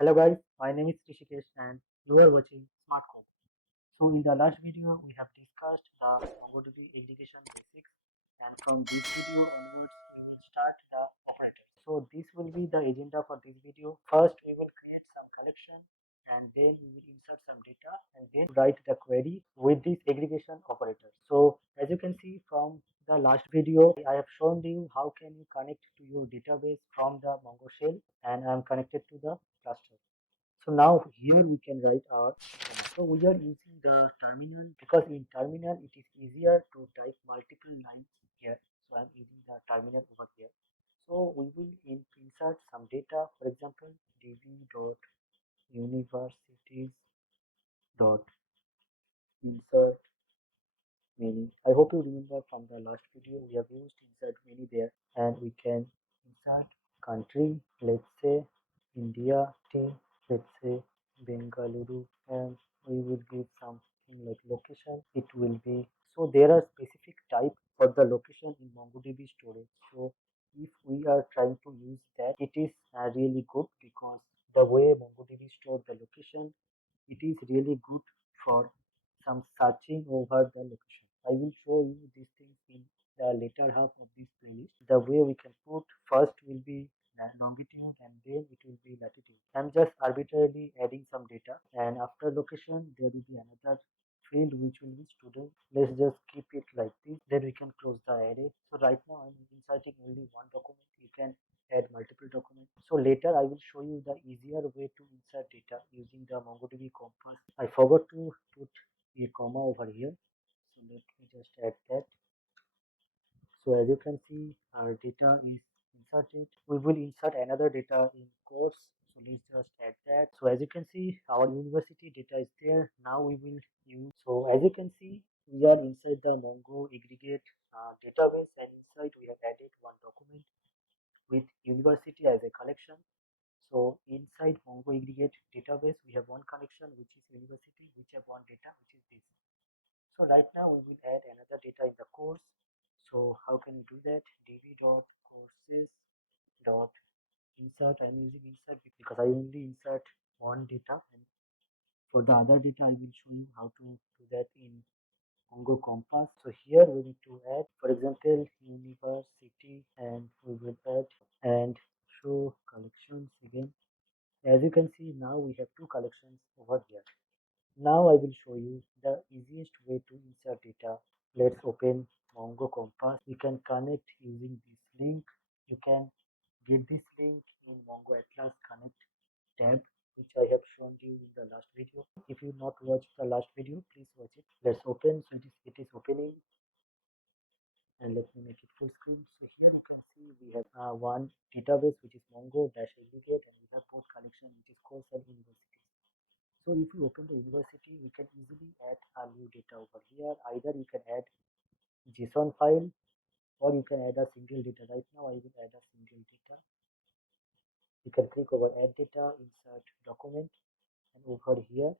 Hello guys, my name is Hrishikesh and you are watching Smart Code. So in the last video we have discussed the MongoDB aggregation basics, and from this video onwards we will start the operators. So this will be the agenda for this video. First we will create some collection and then we will insert some data and then write the query with this aggregation operator. So as you can see from the last video, I have shown you how can you connect to your database from the Mongo shell, and I am connected to the cluster. So now here we can write our comma. So we are using the terminal because in terminal it is easier to type multiple lines here. So I'm using the terminal over here. So we will insert some data. For example, db.universities.insert many. I hope you remember from the last video we have used insert many there, and we can insert country, let's say India, state, let's say Bengaluru, and we will give something like location. It will be, so there are specific type for the location in MongoDB storage. So if we are trying to use that, it is really good because the way MongoDB store the location, it is really good for some searching over the location. I will show you these things in the later half of this playlist. The way we can put first will be longitude and then it will be latitude. I'm just arbitrarily adding some data, and after location there will be another field which will be student. Let's just keep it like this. Then we can close the array. So right now I'm inserting only one document. You can add multiple documents. So later I will show you the easier way to insert data using the MongoDB Compass. I forgot to put a comma over here. So let me just add that. So as you can see, our data is inserted. We will insert another data in course. So let's just add that. So as you can see, our university data is there. Now we will use. So as you can see, we are inside the Mongo aggregate database, and inside we have added one document with university as a collection. So inside Mongo aggregate database, we have one collection which is university, which have one data which is this. So right now we will add another data in the course. So how can we do that? db.courses.insert. I'm using insert because I only insert one data, and for the other data I will show you how to do that in Mongo Compass. So here we need to add, for example, university, and we will add and show collections again. As you can see, now we have two collections over here. Now I will show you the easiest way to insert data. Let's open Mongo Compass. You can connect using this link. You can get this link in Mongo Atlas Connect tab, which I have shown you in the last video. If you not watched the last video, please watch it. Let's open. So it is opening, and let me make it full screen. So here you can see we have one database which is mongo-aggregate, and we have both collection which is course and universities. So if you open the university, you can easily add a new data over here. Either you can add JSON file or you can add a single data. Right now I will add a single data. You can click over add data, insert document, and over here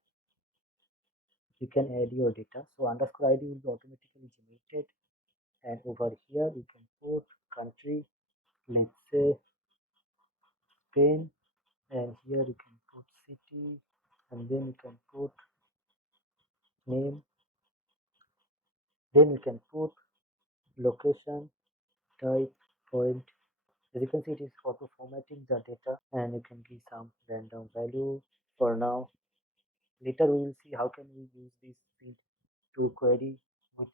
you can add your data. So underscore ID will be automatically generated, and over here you can put country, let's say Spain, and here you can put city, and then you can put name, then you can put location, type, point. As you can see, it is auto formatting the data, and you can give some random value for now. Later we will see how can we use this field to query with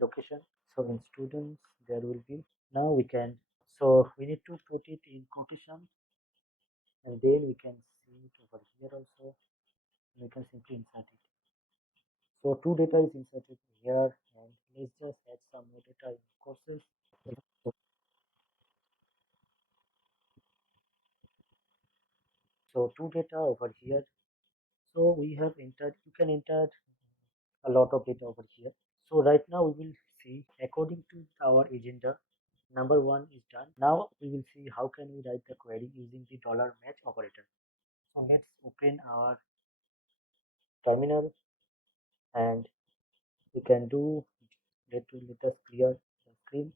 location. So in students there will be, now we can, so we need to put it in quotation, and then we can see it over here also, and we can simply insert it. So two data is inserted here, and let's just add some more data in courses. So two data over here. So we have entered, you can enter a lot of data over here. So right now we will see according to our agenda, number one is done. Now we will see how can we write the query using the $match operator. So let's open our terminal, and we can do, let us clear the screen,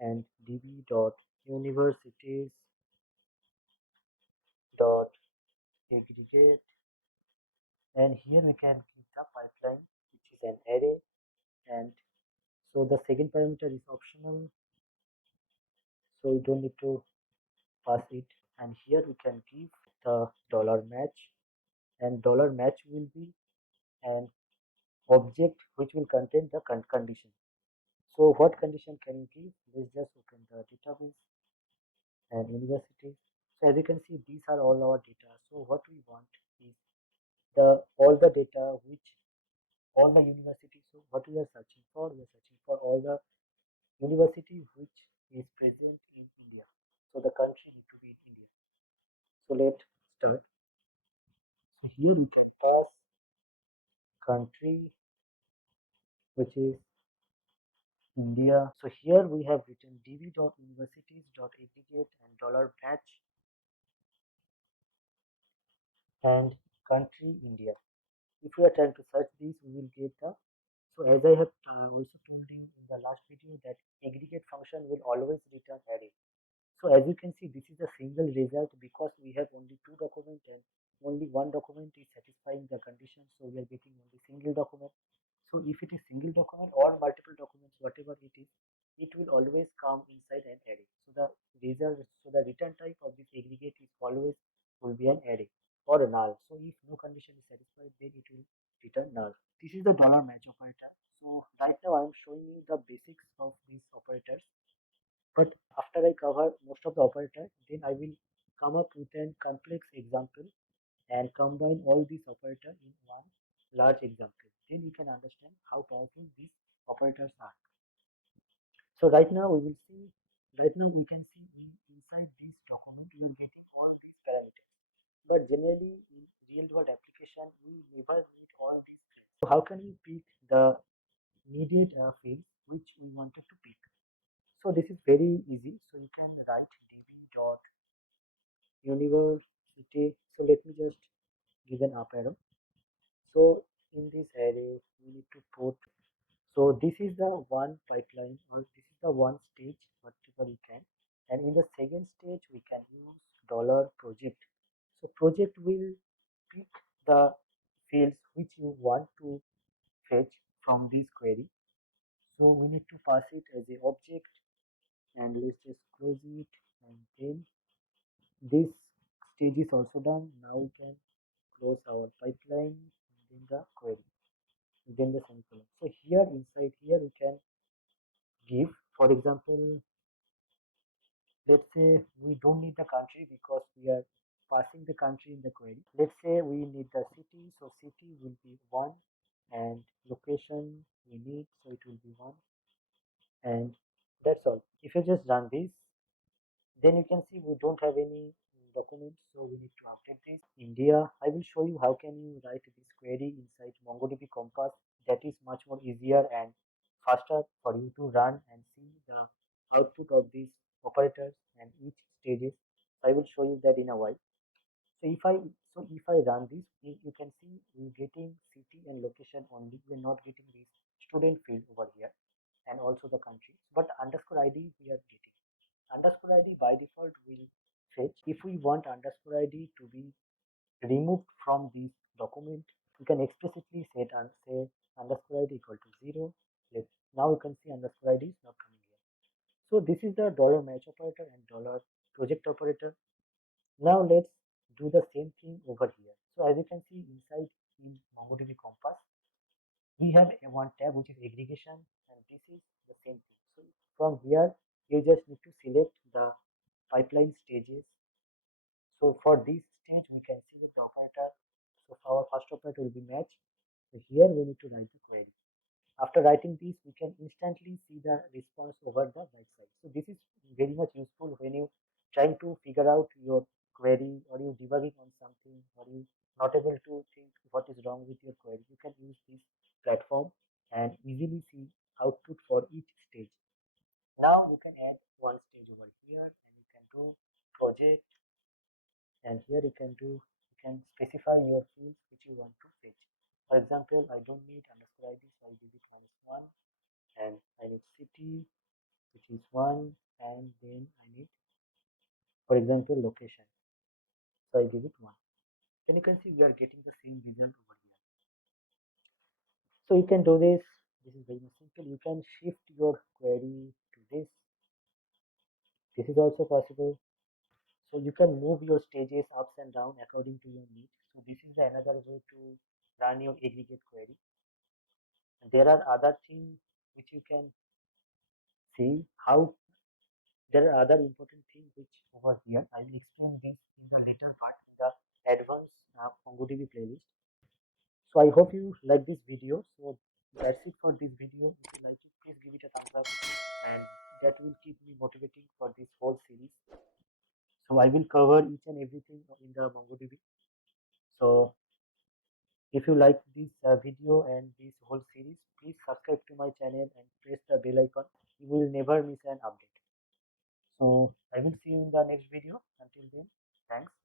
and db.universities.insert aggregate, and here we can keep the pipeline, which is an array, and so the second parameter is optional, so we don't need to pass it. And here we can give the dollar match, and dollar match will be an object which will contain the condition. So what condition can you give? Let's just open the database and universities. So as you can see, these are all our data. So what we want is the all the data which all the universities. So what we are searching for? We are searching for all the university which is present in India. So the country need to be in India. So let's start. So here we can pass country which is India. So here we have written db.universities.aggregate and dollar match and country India. If we are trying to search this, we will get the. So as I have also told you in the last video that aggregate function will always return array. So as you can see, this is a single result because we have only two documents and only one document is satisfying the condition. So we are getting only single document. So if it is single document or multiple documents, whatever it is, it will always come inside an array. So the result, so the return type of this aggregate is always will be an array or a null. So if no condition is satisfied, then it will return null. This is the dollar match operator. So right now I am showing you the basics of these operators. But after I cover most of the operators, then I will come up with a complex example and combine all these operators in one large example. Then you can understand how powerful these operators are. So right now we can see inside this document, we are getting all these parameters. But generally in real world application, we never need all these. So how can we pick the needed fields which we wanted to pick? So this is very easy. So you can write db.university. So let me just give an up arrow. So in this array, we need to put. So this is the one pipeline, or this is the one stage, whatever you can. And in the second stage, we can use dollar project. So project will pick the fields which you want to fetch from this query. So we need to pass it as a object, and let's just close it, and then this stage is also done. Now we can close our pipeline and then the query, then the semicolon. So here inside here we can give, for example, let's say we don't need the country because we are passing the country in the query. Let's say we need the city, so city will be one, and location we need, so it will be one, and that's all. If you just run this, then you can see we don't have any documents, so we need to update this. India, I will show you how can you write this query inside MongoDB Compass. That is much more easier and faster for you to run and see the output of these operators and each stages. I will show you that in a while. So if I run this, you can see we're getting city and location only. We're not getting this student field over here and also the country. But underscore ID we are getting. Underscore ID by default will fetch. If we want underscore ID to be removed from this document, we can explicitly set and say underscore ID equal to 0. Let's, now you can see underscore ID is not coming here. So this is the dollar match operator and dollar project operator. Now let's do the same thing over here. So as you can see inside in MongoDB Compass, we have a one tab which is aggregation, and this is the same thing. So from here, you just need to select the pipeline stages. So for this stage, we can select the operator. So for our first operator will be match. So here we need to write the query. After writing this, we can instantly see the response over the right side. So this is very much useful when you trying to figure out your query, or you debugging on something, or you not able to think what is wrong with your query. You can use this platform and easily see output for each stage. Now you can add one stage over here, and you can do project, and here you can specify your fields which you want to fetch. For example, I don't need underscore ID, so I give it -1, and I need city, which is 1, and then I need, for example, location, so I give it 1. Then you can see we are getting the same result over here. So you can do this. This is very much simple. You can shift your query to this. This is also possible. So you can move your stages ups and down according to your need. So this is another way to run your aggregate query. And there are other things which you can see how there are other important things which over here. I will explain this in the later part, the advanced MongoDB playlist. So I hope you like this video. So that's it for this video. If you like it, please give it a thumbs up, and that will keep me motivating for this whole series. So I will cover each and everything in the MongoDB. So if you like this video and this whole series, please subscribe to my channel and press the bell icon. You will never miss an update. So I will see you in the next video. Until then, thanks.